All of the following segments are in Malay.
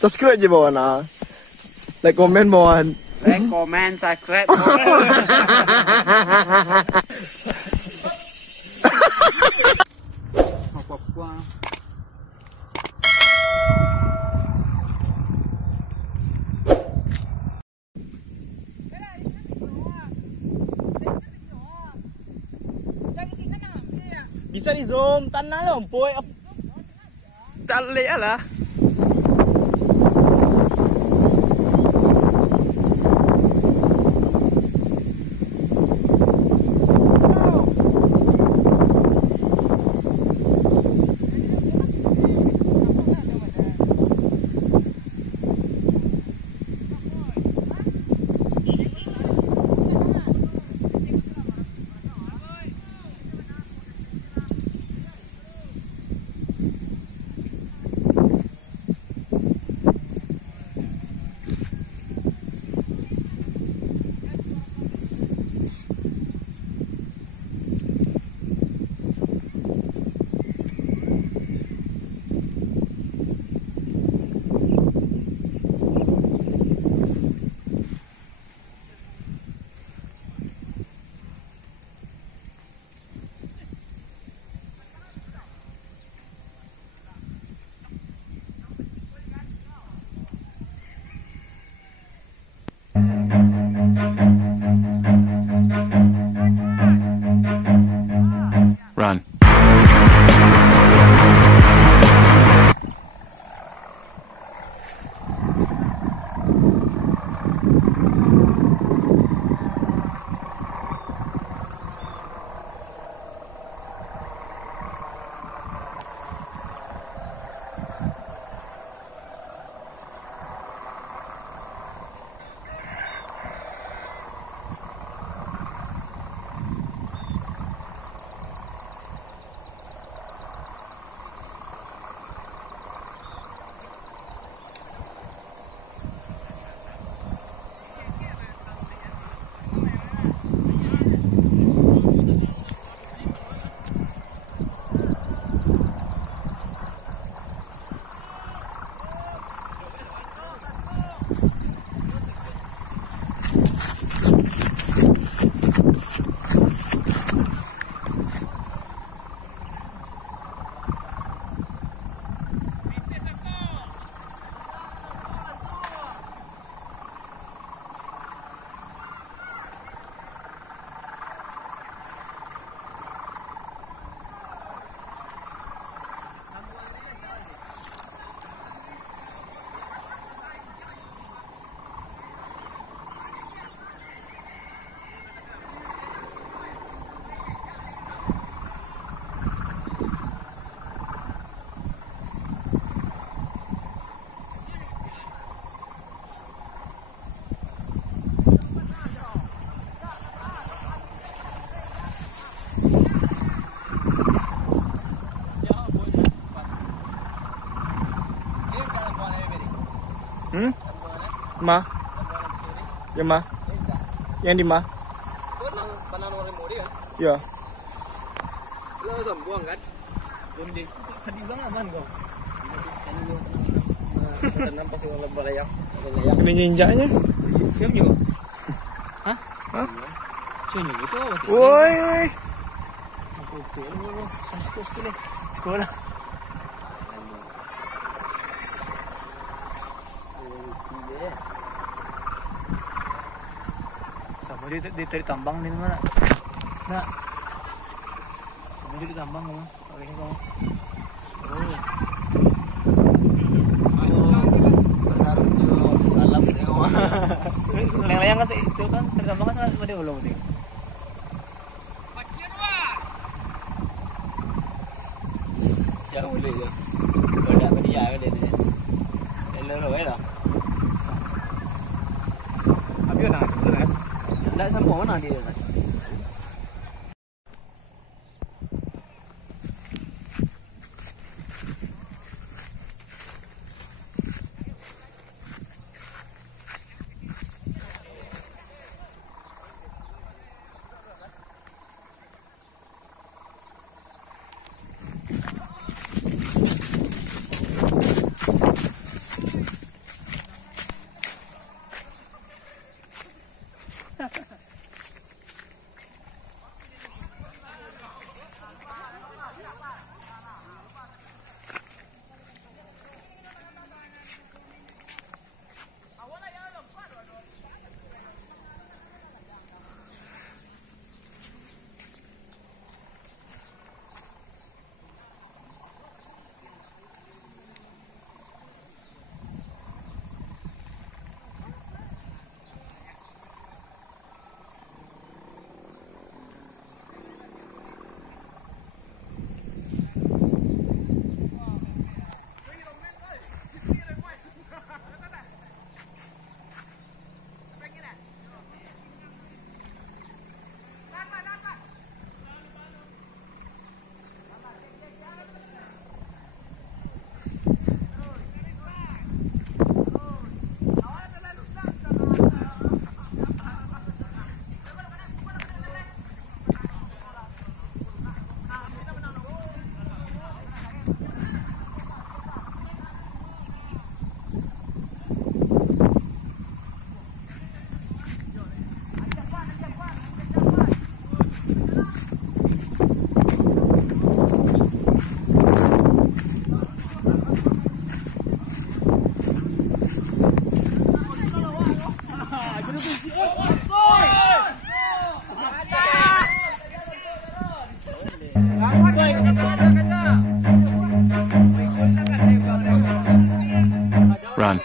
Subscribe je bawah na. Like, komen bawah. Like, comment, subscribe. Apa-apa. Bisa di zoom tanah dong, boy. Calik lah. Run. Ma? Ya ma? Yang di ma? Tanah orang Mori kan? Ya. Lo buang kan? Tadi bilang aman kok. Tanam pasti orang balayak. Kena nginjaknya. Siapa juga? Hah? Hah? Sini itu. Woi. Sekolah. Sama dia dari tambang di mana? Nak. Sama dia di tambang kamu. Kayaknya kamu. Alam semua. Layang-layang kan itu kan tertambang kan sama dia ulung tu. Siapa boleh tu? Ada apa dia kan dia. Hello rồi đó. Habis dah. Dah sampai mana dia? Run.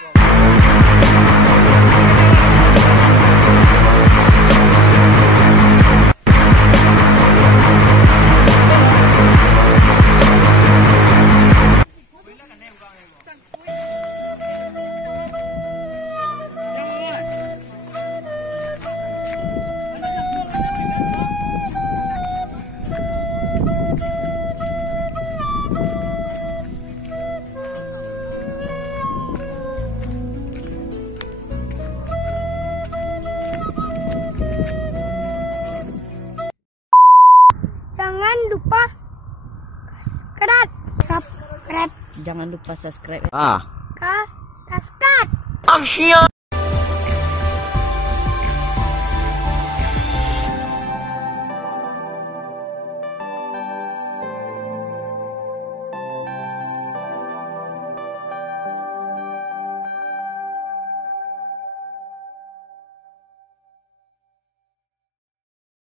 Jangan lupa subscribe. Jangan lupa subscribe. Ah. Subscribe.